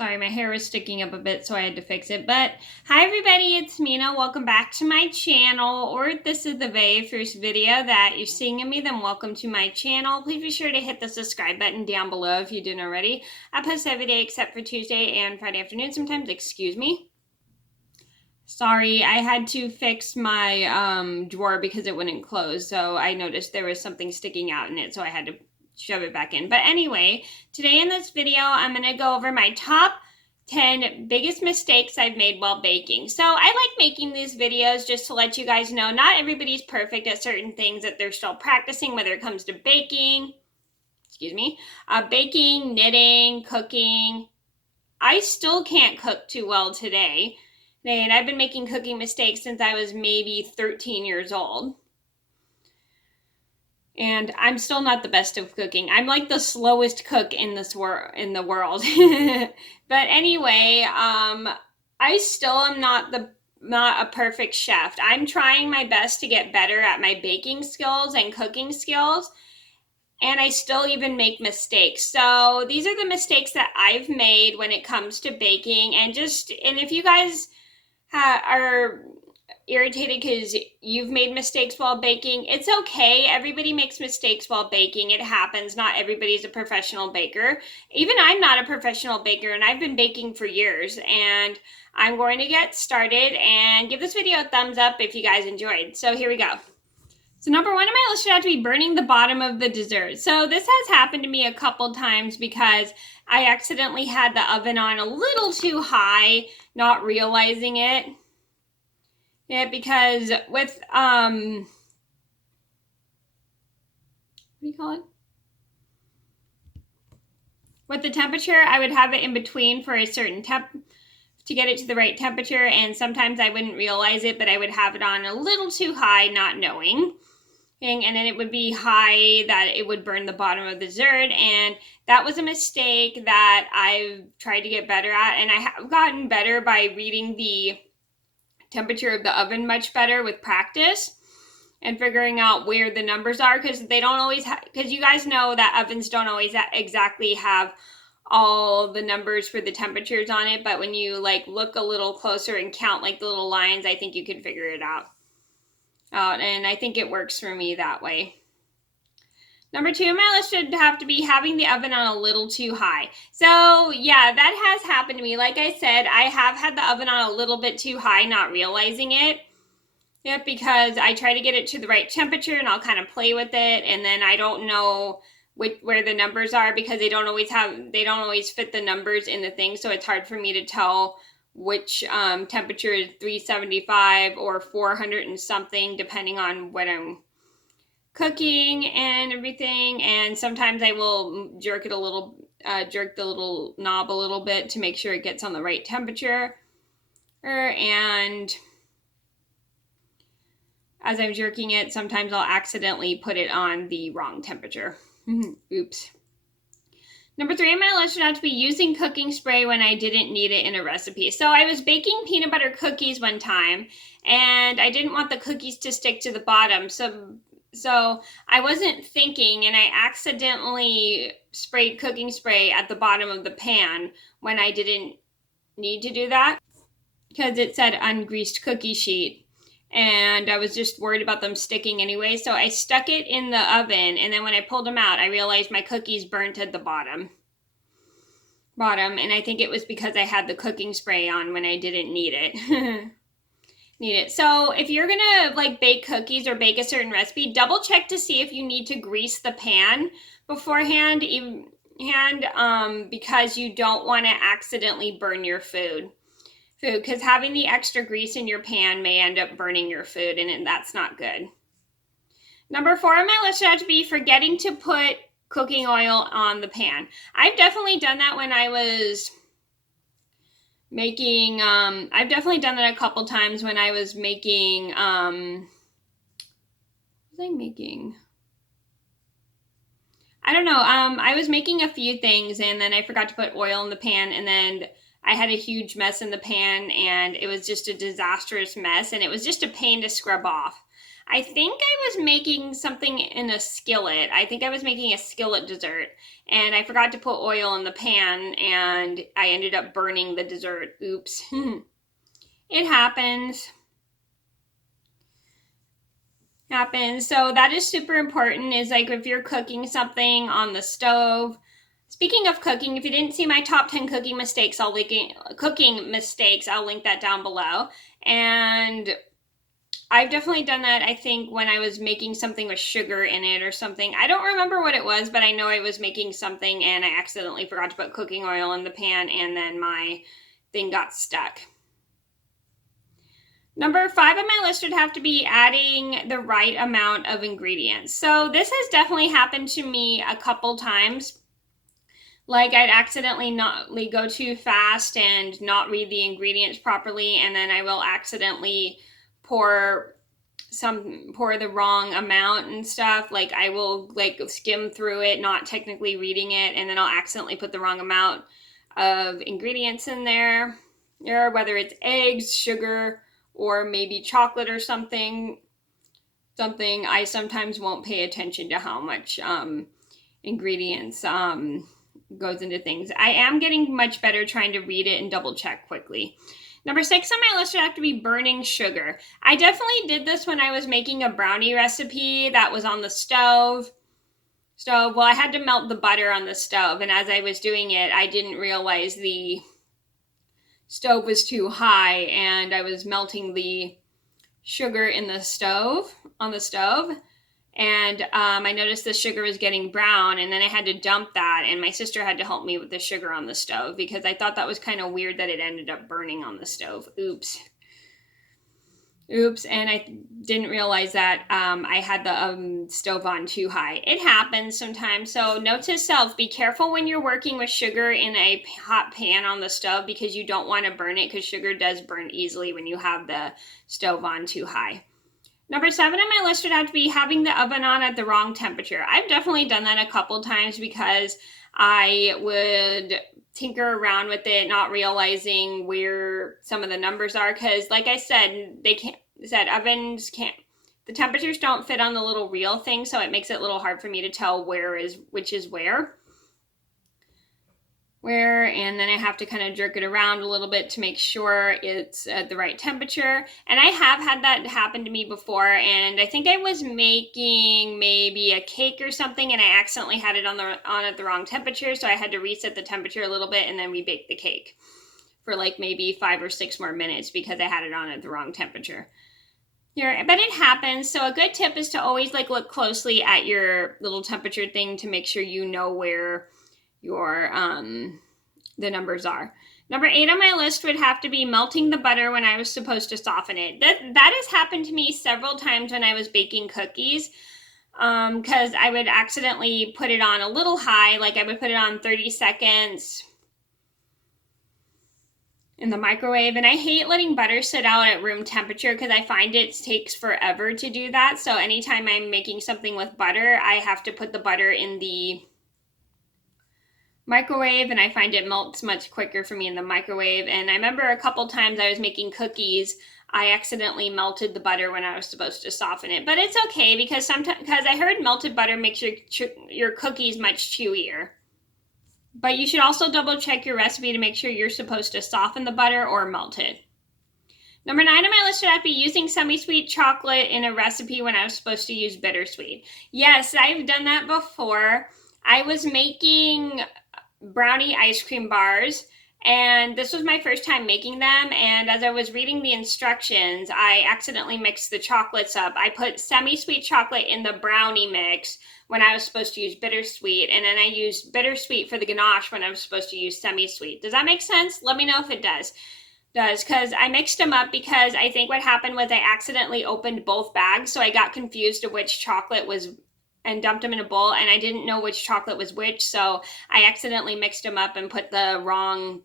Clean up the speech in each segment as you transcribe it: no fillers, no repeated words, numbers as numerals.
Sorry, my hair was sticking up a bit, so I had to fix it. But hi everybody, it's Mena. Welcome back to my channel, or if this is the very first video that you're seeing of me, then welcome to my channel. Please be sure to hit the subscribe button down below if you didn't already. I post every day except for Tuesday and Friday afternoon sometimes, excuse me. Sorry, I had to fix my drawer because it wouldn't close, so I noticed there was something sticking out in it, so I had to shove it back in. But anyway, today in this video, I'm going to go over my top 10 biggest mistakes I've made while baking. So I like making these videos just to let you guys know not everybody's perfect at certain things that they're still practicing, whether it comes to baking, baking, knitting, cooking. I still can't cook too well today. And I've been making cooking mistakes since I was maybe 13 years old. And I'm still not the best of cooking. I'm like the slowest cook in the world. But anyway, I still am not a perfect chef. I'm trying my best to get better at my baking skills and cooking skills. And I still even make mistakes. So these are the mistakes that I've made when it comes to baking. And if you guys are irritated because you've made mistakes while baking, it's okay. Everybody makes mistakes while baking. It happens. Not everybody's a professional baker. Even I'm not a professional baker, and I've been baking for years. And I'm going to get started and give this video a thumbs up if you guys enjoyed. So here we go. So number one on my list should have to be burning the bottom of the dessert. So this has happened to me a couple times because I accidentally had the oven on a little too high, not realizing it. Yeah, because with, what do you call it? With the temperature, I would have it in between for a certain to get it to the right temperature, and sometimes I wouldn't realize it, but I would have it on a little too high, not knowing. And then it would be high that it would burn the bottom of the dessert, and that was a mistake that I've tried to get better at, and I have gotten better by reading the temperature of the oven much better with practice and figuring out where the numbers are, because they don't always because you guys know that ovens don't always exactly have all the numbers for the temperatures on it, but when you like look a little closer and count like the little lines, I think you can figure it out. And I think it works for me that way. Number two on my list should have to be having the oven on a little too high. So yeah, that has happened to me. Like I said, I have had the oven on a little bit too high, not realizing it. Yeah, because I try to get it to the right temperature and I'll kind of play with it, and then I don't know where the numbers are because they don't always fit the numbers in the thing, so it's hard for me to tell which temperature is 375 or 400 and something, depending on what I'm cooking and everything. And sometimes I will jerk the little knob a little bit to make sure it gets on the right temperature. And as I'm jerking it, sometimes I'll accidentally put it on the wrong temperature. Oops. Number three on my list should have to be using cooking spray when I didn't need it in a recipe. So I was baking peanut butter cookies one time, and I didn't want the cookies to stick to the bottom. So I wasn't thinking, and I accidentally sprayed cooking spray at the bottom of the pan when I didn't need to do that because it said ungreased cookie sheet. And I was just worried about them sticking anyway. So I stuck it in the oven, and then when I pulled them out, I realized my cookies burnt at the bottom. And I think it was because I had the cooking spray on when I didn't need it. So if you're gonna like bake cookies or bake a certain recipe, double check to see if you need to grease the pan beforehand, because you don't want to accidentally burn your food, because having the extra grease in your pan may end up burning your food, and that's not good. Number four on my list should have to be forgetting to put cooking oil on the pan. I've definitely done that when I was making, I've definitely done that a couple times when I was making, what was I making? I don't know. I was making a few things, and then I forgot to put oil in the pan, and then I had a huge mess in the pan, and it was just a disastrous mess, and it was just a pain to scrub off. I think I was making something in a skillet. I think I was making a skillet dessert, and I forgot to put oil in the pan, and I ended up burning the dessert. Oops. It happens. So that is super important, is like if you're cooking something on the stove. Speaking of cooking, if you didn't see my top 10 cooking mistakes, I'll link that down below. And I've definitely done that, I think, when I was making something with sugar in it or something. I don't remember what it was, but I know I was making something and I accidentally forgot to put cooking oil in the pan, and then my thing got stuck. Number 5 on my list would have to be adding the right amount of ingredients. So this has definitely happened to me a couple times. Like I'd accidentally go too fast and not read the ingredients properly, and then I will accidentally pour the wrong amount and stuff. Like I will like skim through it, not technically reading it, and then I'll accidentally put the wrong amount of ingredients in there, or whether it's eggs, sugar, or maybe chocolate or something. I sometimes won't pay attention to how much ingredients goes into things. I am getting much better trying to read it and double check quickly. Number 6 on my list would have to be burning sugar. I definitely did this when I was making a brownie recipe that was on the stove. Well, I had to melt the butter on the stove, and as I was doing it, I didn't realize the stove was too high, and I was melting the sugar in the stove, and I noticed the sugar was getting brown, and then I had to dump that, and my sister had to help me with the sugar on the stove because I thought that was kind of weird that it ended up burning on the stove. Oops, and I didn't realize that I had the stove on too high. It happens sometimes. So note to self, be careful when you're working with sugar in a hot pan on the stove, because you don't want to burn it, because sugar does burn easily when you have the stove on too high. Number 7 on my list would have to be having the oven on at the wrong temperature. I've definitely done that a couple times because I would tinker around with it, not realizing where some of the numbers are, because like I said, the temperatures don't fit on the little reel thing, so it makes it a little hard for me to tell which is where, and then I have to kind of jerk it around a little bit to make sure it's at the right temperature. And I have had that happen to me before, and I think I was making maybe a cake or something, and I accidentally had it on at the wrong temperature, so I had to reset the temperature a little bit and then rebake the cake for like maybe 5 or 6 more minutes because I had it on at the wrong temperature. But it happens. So a good tip is to always like look closely at your little temperature thing to make sure you know where your the numbers are. Number 8 on my list would have to be melting the butter when I was supposed to soften it. That has happened to me several times when I was baking cookies, because I would accidentally put it on a little high, like I would put it on 30 seconds in the microwave, and I hate letting butter sit out at room temperature because I find it takes forever to do that. So anytime I'm making something with butter, I have to put the butter in the microwave, and I find it melts much quicker for me in the microwave. And I remember a couple times I was making cookies, I accidentally melted the butter when I was supposed to soften it. But it's okay because I heard melted butter makes your cookies much chewier. But you should also double check your recipe to make sure you're supposed to soften the butter or melt it. Number 9 on my list would have to be using semi-sweet chocolate in a recipe when I was supposed to use bittersweet. Yes, I've done that before. I was making brownie ice cream bars, and this was my first time making them, and as I was reading the instructions, I accidentally mixed the chocolates up. I put semi-sweet chocolate in the brownie mix when I was supposed to use bittersweet, and then I used bittersweet for the ganache when I was supposed to use semi-sweet. Does that make sense? Let me know if it does. Because I mixed them up, because I think what happened was I accidentally opened both bags, so I got confused of which chocolate was, and dumped them in a bowl, and I didn't know which chocolate was which, so I accidentally mixed them up and put the wrong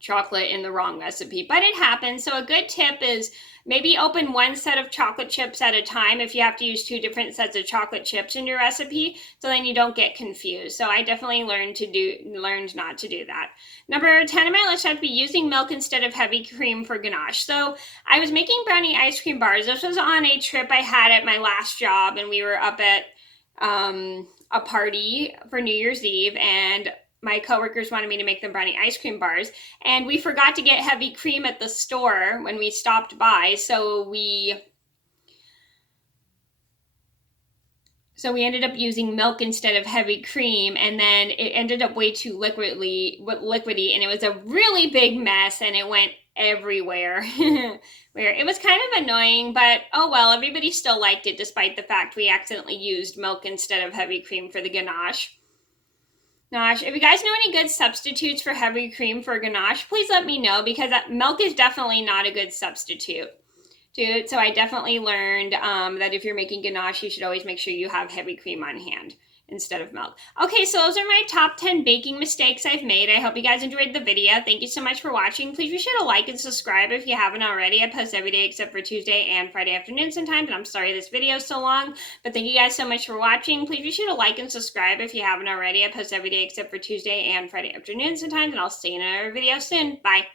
chocolate in the wrong recipe, but it happens. So a good tip is maybe open one set of chocolate chips at a time if you have to use 2 different sets of chocolate chips in your recipe, so then you don't get confused. So I definitely learned not to do that. Number 10 on my list had to be using milk instead of heavy cream for ganache. So I was making brownie ice cream bars. This was on a trip I had at my last job, and we were up at a party for New Year's Eve, and my coworkers wanted me to make them brownie ice cream bars, and we forgot to get heavy cream at the store when we stopped by, so we ended up using milk instead of heavy cream, and then it ended up way too liquidy, and it was a really big mess, and it went everywhere. Where it was kind of annoying, but oh well, everybody still liked it despite the fact we accidentally used milk instead of heavy cream for the ganache. Gosh, if you guys know any good substitutes for heavy cream for ganache, please let me know, because milk is definitely not a good substitute. So I definitely learned that if you're making ganache, you should always make sure you have heavy cream on hand instead of milk. Okay, so those are my top 10 baking mistakes I've made. I hope you guys enjoyed the video. Thank you so much for watching. Please be sure to like and subscribe if you haven't already. I post every day except for Tuesday and Friday afternoon sometimes, and I'm sorry this video is so long, but thank you guys so much for watching. Please be sure to like and subscribe if you haven't already. I post every day except for Tuesday and Friday afternoon sometimes, and I'll see you in another video soon. Bye.